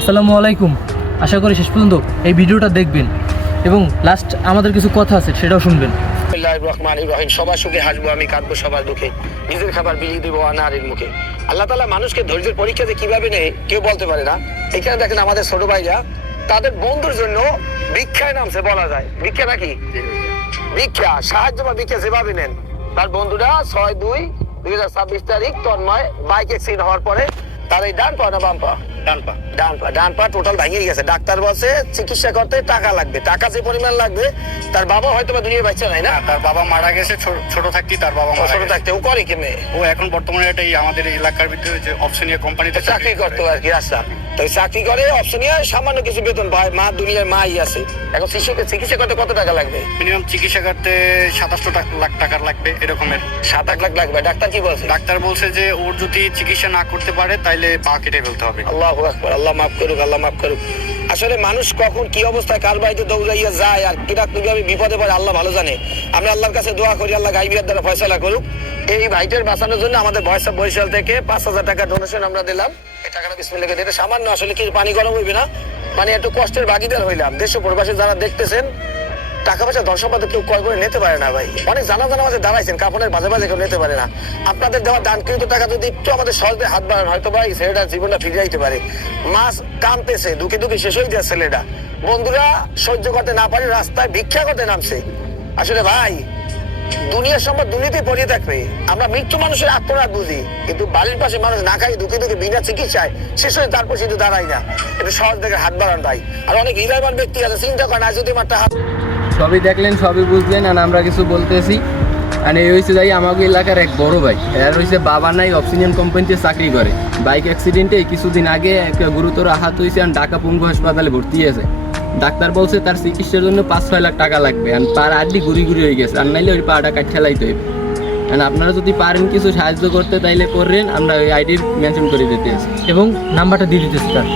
আসসালামু আলাইকুম। আশা করি শেষ পর্যন্ত এই ভিডিওটা দেখবেন এবং লাস্ট আমাদের কিছু কথা আছে সেটাও শুনবেন। রহিম, সবার সুখে হাসবো আমি, কাঁদবো সবার দুঃখে, নিজের খাবার বিলিয়ে দেবো আনারের মুখে। আল্লাহ তাআলা মানুষকে ধৈর্যের পরীক্ষা যে কিভাবে নেয় কেউ বলতে পারে না। এখানে দেখেন আমাদের ছোট ভাইরা তাদের বন্ধুর জন্য ভিক্ষায় নামছে বলা যায়। ভিক্ষা নাকি ভিক্ষা, সাহায্য বা ভিক্ষা যেভাবে নেন। তার বন্ধুরা 6/2/2026 তারিখ তন্ময় বাইক অ্যাক্সিডেন্ট হওয়ার পরে তার এই ডান পা না বাম পা, ডান পা টোটাল ভেঙে গেছে। ডাক্তার বলছে চিকিৎসা করতে টাকা লাগবে। টাকা যে পরিমাণ লাগবে, তার বাবা হয়তো বা দুনিয়া বাচ্চা নাই না, তার বাবা মারা গেছে ছোট থাকতেই। তার বাবা মারা ছোট গেছে। থাকতে ও করে কেমনে? ও এখন বর্তমানে এটাই আমাদের এলাকার ভিতরে যে অপশনীয় কোম্পানিতে চাকরি করতো আর কি। আচ্ছা, তো চাকরি করে অপশনীয় সামান্য কিছু বেতন পায়। মা দুনিয়ার মাই আছে। এখন শিশুকে চিকিৎসা করতে কত টাকা লাগবে? মিনিমাম চিকিৎসা করতে 27 লাখ টাকা লাগবে এরকমের। 7-8 লাখ লাগবে। ডাক্তার কি বলছে? ডাক্তার বলছে যে ওর যদি চিকিৎসা না করতে পারে তাইলে পা কেটে ফেলতে হবে। আল্লাহু আকবার, আল্লাহ মাফ করুক, আল্লাহ মাফ করুক। আসলে মানুষ কখন কি অবস্থায় কার বাড়িতে দৌড়াইয়া যায় আর কিরা কিভাবে বিপদে পড়ে আল্লাহ ভালো জানে। আমরা আল্লাহর কাছে দোয়া করি আল্লাহ গাইবিয়ার দ্বারা ফয়সালা করুক। এই ভাইটার বাঁচানোর জন্য আমাদের ভয়েস অফ বরিশাল থেকে 5,000 টাকা ডোনেশন আমরা দিলাম। এই টাকাটা বিসমিল্লাহ দিয়ে সামান্য, আসলে কি পানি গরম হইবে না, মানে একটু কষ্টের ভাগিদার হইলাম। দেশ ও প্রবাসী যারা দেখতেছেন, টাকা পয়সা ধন সম্পদ কেউ ক্রয় করে নিতে পারে না ভাই। অনেক জানা মাঝে দাঁড়াইছেন, কাপড়ের মাঝে মাঝে কেউ নিতে পারে না। আপনাদের দেওয়া দানকৃত টাকা যদি একটু আমাদের সহজে হাত বাড়ান, হয়তো ভাই ছেলেটার জীবনটা ফিরে যাইতে পারে। মাস কামতেছে, দুঃখে দুঃখে শেষ হয়ে যায় ছেলেটা। বন্ধুরা সহ্য করতে না পারে রাস্তায় ভিক্ষা করতে নামছে। আসলে ভাই দুনিয়ার সম্পদ দুর্নীতি পড়িয়ে থাকবে। আমরা মৃত্যু মানুষের আত্মনাদ বুঝি, কিন্তু বাড়ির পাশে মানুষ না খাই দুঃখে দুঃখে বিনা চিকিৎসায় শেষ হয়ে তারপর শুধু দাঁড়াই না। একটু সহজ দেখে হাত বাড়ান ভাই। আর অনেক হৃদয়বান ব্যক্তি আছে, চিন্তা করেন আজ যদি একটা হাত। সবই দেখলেন, সবই বুঝলেন, আর আমরা কিছু বলতেছি। আর এই হয়েছে যাই আমাকে এলাকার এক বড় ভাই, এর হয়েছে বাবা নাই অপশনিয়ান কোম্পানিতে চাকরি করে। বাইক অ্যাক্সিডেন্টে কিছুদিন আগে একটা গুরুতর আহত হয়েছে আর ঢাকা পঙ্গু হাসপাতালে ভর্তি আছে। ডাক্তার বলছে তার চিকিৎসার জন্য 5-6 লাখ টাকা লাগবে। আর পার আড্ডি ঘুরি হয়ে গেছে, আর নাইলে ওই পাটা কাট ঠেলাইতে হইবে। আর আপনারা যদি পারেন কিছু সাহায্য করতে তাইলে করবেন, আমরা ওই আইডির মেনশন করে দিতে এবং নাম্বারটা দিয়ে দিতেছি তার।